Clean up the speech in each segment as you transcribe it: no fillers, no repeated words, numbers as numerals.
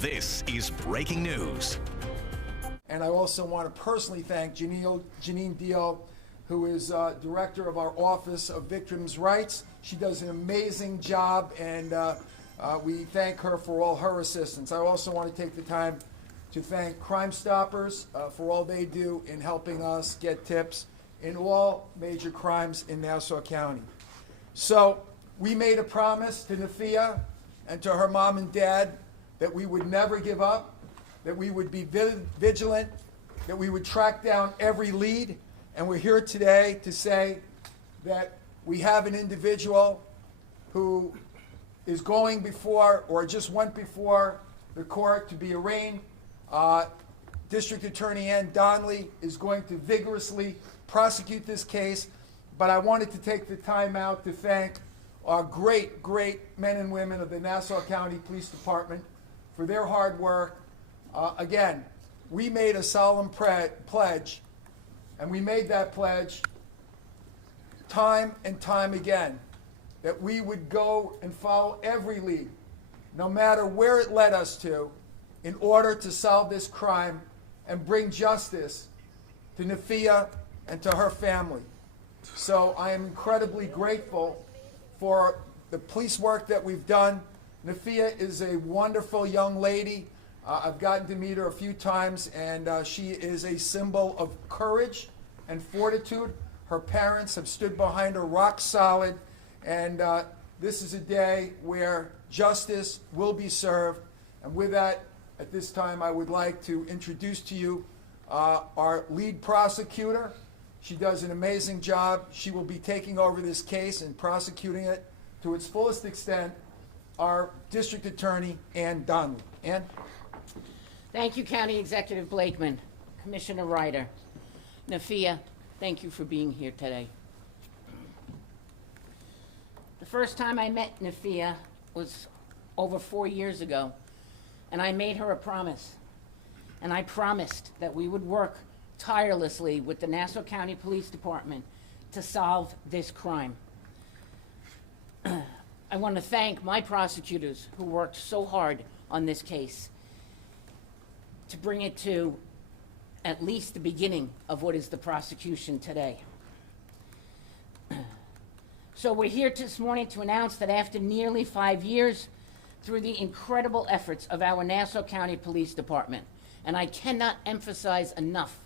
This is breaking news. And I also want to personally thank Janine Dio, who is director of our Office of Victims' Rights. She does an amazing job, and we thank her for all her assistance. I also want to take the time to thank Crime Stoppers for all they do in helping us get tips in all major crimes in Nassau County. So we made a promise to Nafia and to her mom and dad that we would never give up, that we would be vigilant, that we would track down every lead. And we're here today to say that we have an individual who is going before, or just went before, the court to be arraigned. District Attorney Ann Donnelly is going to vigorously prosecute this case, but I wanted to take the time out to thank our great, great men and women of the Nassau County Police Department for their hard work. Again, we made a solemn pledge, and we made that pledge time and time again, that we would go and follow every lead, no matter where it led us to, in order to solve this crime and bring justice to Nafia and to her family. So I am incredibly grateful for the police work that we've done. Nafia is a wonderful young lady. I've gotten to meet her a few times, and she is a symbol of courage and fortitude. Her parents have stood behind her rock solid, and this is a day where justice will be served. And with that, at this time, I would like to introduce to you our lead prosecutor. She does an amazing job. She will be taking over this case and prosecuting it to its fullest extent, our District Attorney, Ann Donnelly. Ann? Thank you, County Executive Blakeman, Commissioner Ryder. Nafia, thank you for being here today. The first time I met Nafia was over 4 years ago, and I made her a promise. And I promised that we would work tirelessly with the Nassau County Police Department to solve this crime. I want to thank my prosecutors who worked so hard on this case to bring it to at least the beginning of what is the prosecution today. So we're here this morning to announce that after nearly 5 years, through the incredible efforts of our Nassau County Police Department, and I cannot emphasize enough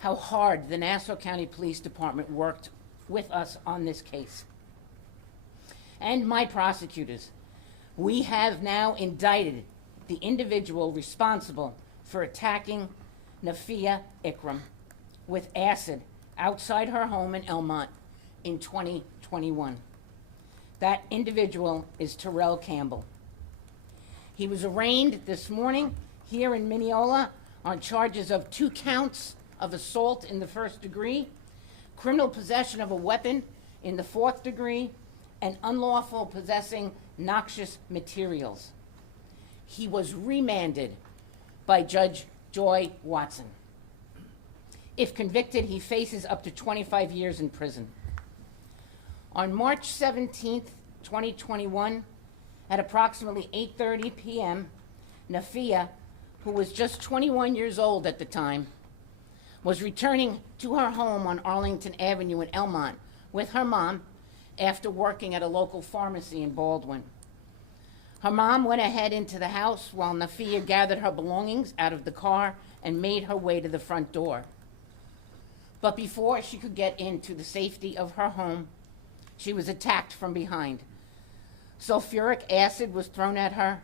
how hard the Nassau County Police Department worked with us on this case, and my prosecutors, we have now indicted the individual responsible for attacking Nafia Ikram with acid outside her home in Elmont in 2021. That individual is Terrell Campbell. He was arraigned this morning here in Mineola on charges of 2 counts of assault in the 1st degree, criminal possession of a weapon in the 4th degree, and unlawful possessing noxious materials. He was remanded by Judge Joy Watson. If convicted, he faces up to 25 years in prison. On March 17th, 2021, at approximately 8:30 p.m., Nafia, who was just 21 years old at the time, was returning to her home on Arlington Avenue in Elmont with her mom after working at a local pharmacy in Baldwin. Her mom went ahead into the house while Nafia gathered her belongings out of the car and made her way to the front door. But before she could get into the safety of her home, she was attacked from behind. Sulfuric acid was thrown at her,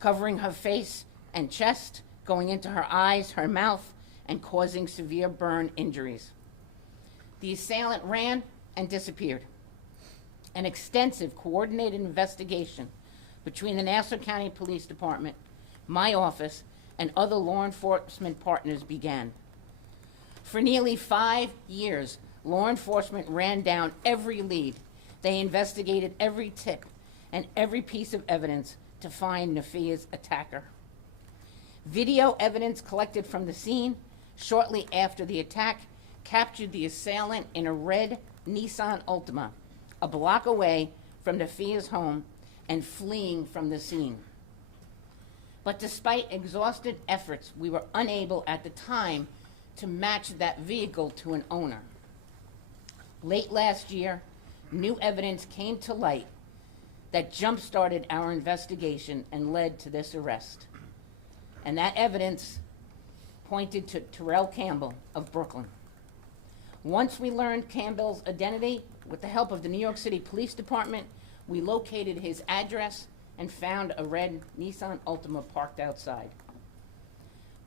covering her face and chest, going into her eyes, her mouth, and causing severe burn injuries. The assailant ran and disappeared. An extensive coordinated investigation between the Nassau County Police Department, my office, and other law enforcement partners began. For nearly 5 years, law enforcement ran down every lead. They investigated every tip and every piece of evidence to find Nafia's attacker. Video evidence collected from the scene shortly after the attack captured the assailant in a red Nissan Altima, a block away from Nafia's home and fleeing from the scene. But despite exhausted efforts, we were unable at the time to match that vehicle to an owner. Late last year, new evidence came to light that jump-started our investigation and led to this arrest. And that evidence pointed to Terrell Campbell of Brooklyn. Once we learned Campbell's identity, with the help of the New York City Police Department, we located his address and found a red Nissan Altima parked outside.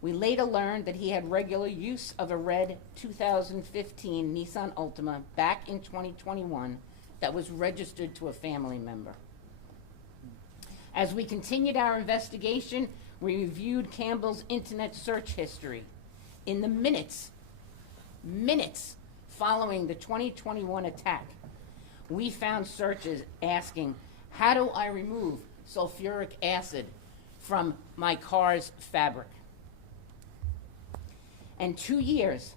We later learned that he had regular use of a red 2015 Nissan Altima back in 2021 that was registered to a family member. As we continued our investigation, we reviewed Campbell's internet search history. In the minutes following the 2021 attack, we found searches asking, how do I remove sulfuric acid from my car's fabric? And 2 years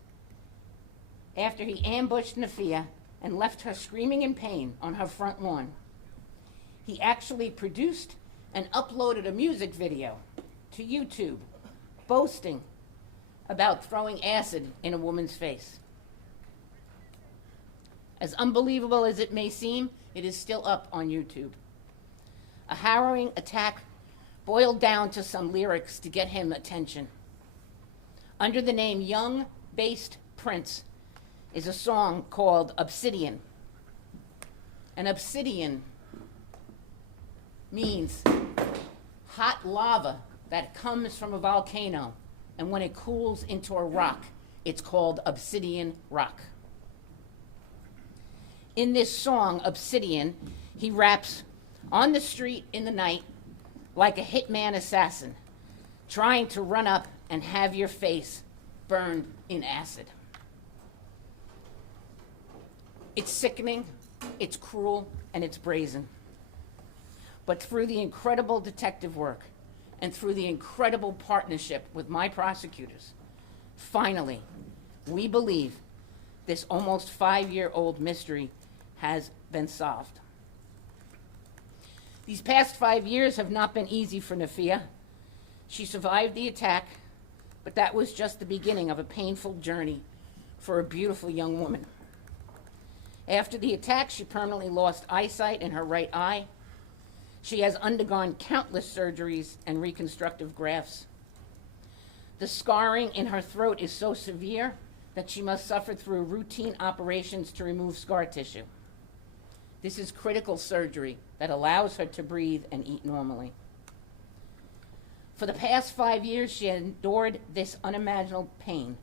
after he ambushed Nafia and left her screaming in pain on her front lawn, he actually produced and uploaded a music video to YouTube boasting about throwing acid in a woman's face. As unbelievable as it may seem, it is still up on YouTube. A harrowing attack boiled down to some lyrics to get him attention. Under the name Young Based Prince is a song called Obsidian. And obsidian means hot lava that comes from a volcano, and when it cools into a rock, it's called obsidian rock. In this song, Obsidian, he raps on the street in the night like a hitman assassin, trying to run up and have your face burned in acid. It's sickening, it's cruel, and it's brazen. But through the incredible detective work and through the incredible partnership with my prosecutors, finally, we believe this almost 5-year-old mystery has been solved. These past 5 years have not been easy for Nafia. She survived the attack, but that was just the beginning of a painful journey for a beautiful young woman. After the attack, she permanently lost eyesight in her right eye. She has undergone countless surgeries and reconstructive grafts. The scarring in her throat is so severe that she must suffer through routine operations to remove scar tissue. This is critical surgery that allows her to breathe and eat normally. For the past 5 years, she has endured this unimaginable pain.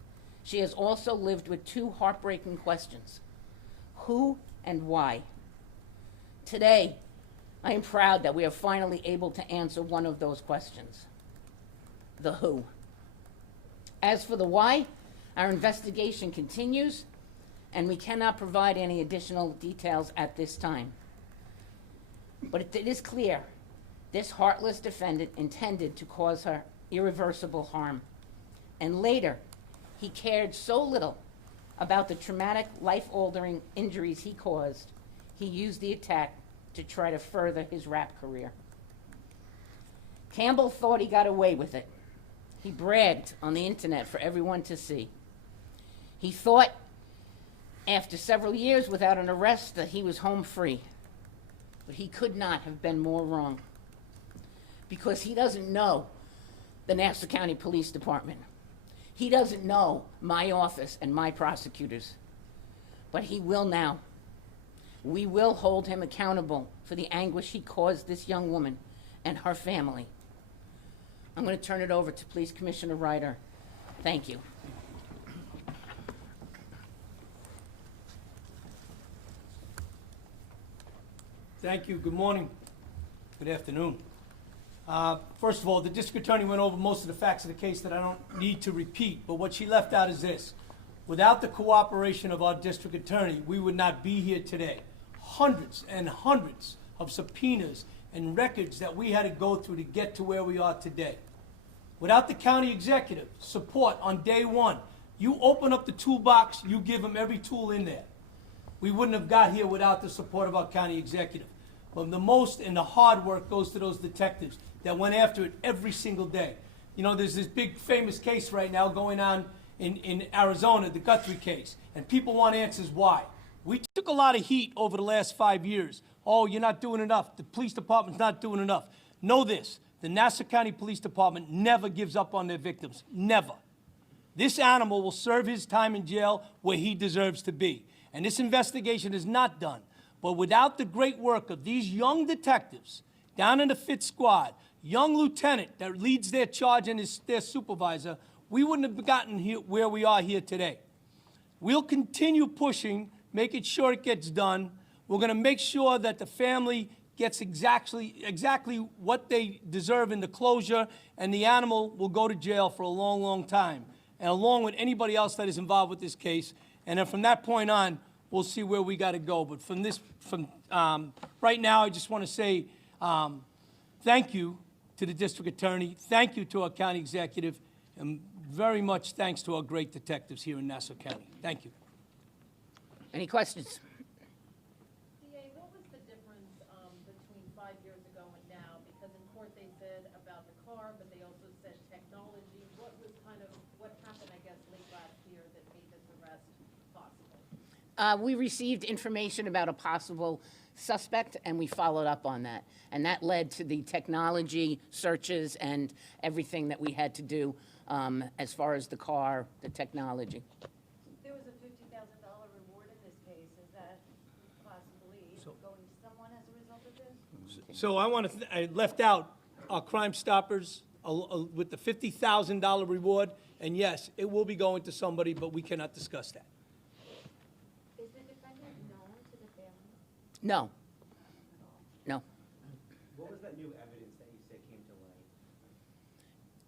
She has also lived with 2 heartbreaking questions: who and why? Today, I am proud that we are finally able to answer one of those questions: the who. As for the why, our investigation continues, and we cannot provide any additional details at this time. But it is clear this heartless defendant intended to cause her irreversible harm. And later, he cared so little about the traumatic, life-altering injuries he caused, he used the attack to try to further his rap career. Campbell thought he got away with it. He bragged on the internet for everyone to see. He thought, after several years without an arrest, that he was home free. But he could not have been more wrong, because he doesn't know the Nassau County Police Department. He doesn't know my office and my prosecutors. But he will now. We will hold him accountable for the anguish he caused this young woman and her family. I'm going to turn it over to Police Commissioner Ryder. Thank you. Thank you. Good morning. Good afternoon. First of all, the district attorney went over most of the facts of the case that I don't need to repeat, but what she left out is this. Without the cooperation of our district attorney, we would not be here today. Hundreds and hundreds of subpoenas and records that we had to go through to get to where we are today. Without the county executive support on day one, you open up the toolbox, you give them every tool in there. We wouldn't have got here without the support of our county executive. But the most and the hard work goes to those detectives that went after it every single day. You know, there's this big famous case right now going on in Arizona, the Guthrie case, and people want answers why. We took a lot of heat over the last 5 years. Oh, you're not doing enough. The police department's not doing enough. Know this, the Nassau County Police Department never gives up on their victims, never. This animal will serve his time in jail where he deserves to be. And this investigation is not done. But without the great work of these young detectives down in the 5th Squad, young lieutenant that leads their charge and is their supervisor, we wouldn't have gotten here where we are here today. We'll continue pushing, making sure it gets done. We're going to make sure that the family gets exactly what they deserve in the closure, and the animal will go to jail for a long, long time, and along with anybody else that is involved with this case. And then from that point on, we'll see where we got to go. But right now, I just want to say thank you to the district attorney, thank you to our county executive, and very much thanks to our great detectives here in Nassau County. Thank you. Any questions? DA, what was the difference between 5 years ago and now? Because in court they said about the car, but they also said technology. What happened, I guess, late last year that made this arrest possible? We received information about a possible suspect, and we followed up on that. And that led to the technology searches and everything that we had to do as far as the car, the technology. There was a $50,000 reward in this case. Is that possibly going to someone as a result of this? So I left out our Crime Stoppers with the $50,000 reward, and yes, it will be going to somebody, but we cannot discuss that. Is the defendant known to the family? No. No. What was that new evidence that you said came to light?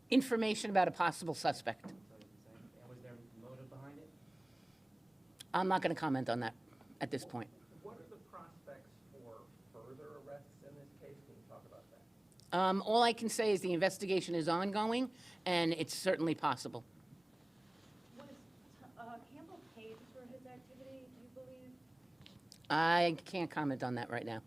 Information about a possible suspect. And was there motive behind it? I'm not going to comment on that at this point. What are the prospects for further arrests in this case? Can you talk about that? All I can say is the investigation is ongoing, and it's certainly possible. Was Campbell paid for his activity, do you believe? I can't comment on that right now.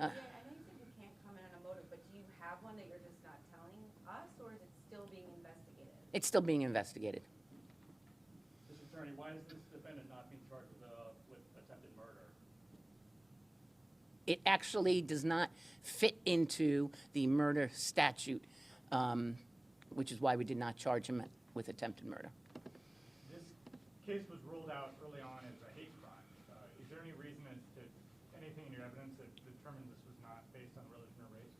I know you said you can't comment on a motive, but do you have one that you're just not telling us, or is it still being investigated? It's still being investigated. Mr. Attorney, why is this defendant not being charged with attempted murder? It actually does not fit into the murder statute, which is why we did not charge him with attempted murder. This case was ruled out early on as a hate crime. Is there any reason as to anything in your evidence that determined this was not based on religion or race?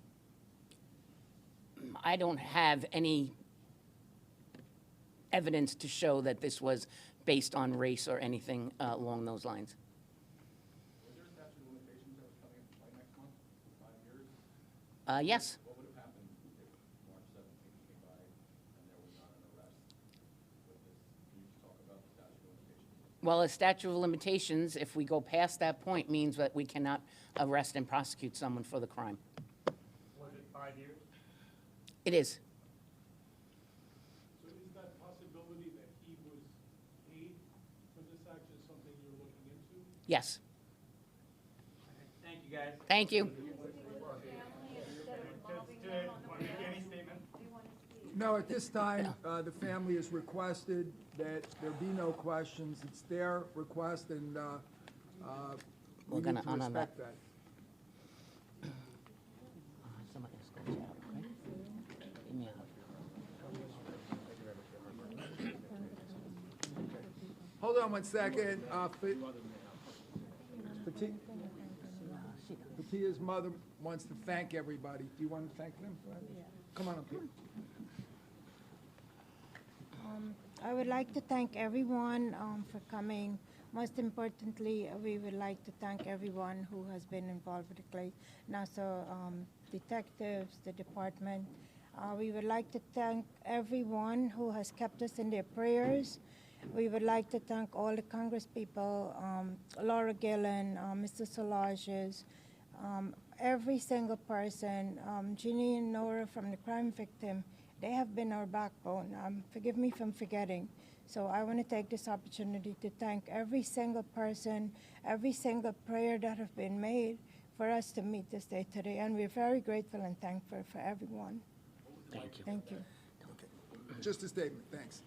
I don't have any evidence to show that this was based on race or anything along those lines. Was there a statute of limitations that was coming into play next month, 5 years? Yes. What would have happened if March 17th came by and there was not an arrest with this? Can you talk about the statute of limitations? Well, a statute of limitations, if we go past that point, means that we cannot arrest and prosecute someone for the crime. Was it 5 years? It is. So is that possibility that he was paid for this action something you're looking into? Yes. Thank you, guys. Thank you. Want to make any statement? No, at this time, the family has requested that there be no questions. It's their request, and we We're need gonna to honor respect that. Somebody else goes out, okay? Give me a hug. Hold on one second. Patia's mother wants to thank everybody. Do you want to thank them? Come on up here. I would like to thank everyone for coming. Most importantly, we would like to thank everyone who has been involved with the case. Nassau detectives, the department. We would like to thank everyone who has kept us in their prayers. We would like to thank all the Congress people, Laura Gillen, Mr. Solages, every single person, Jeannie and Nora from the crime victim. They have been our backbone. Forgive me if I'm forgetting. So I want to take this opportunity to thank every single person, every single prayer that have been made for us to meet this day today. And we're very grateful and thankful for everyone. Thank you. Thank you. Okay. Just a statement, thanks.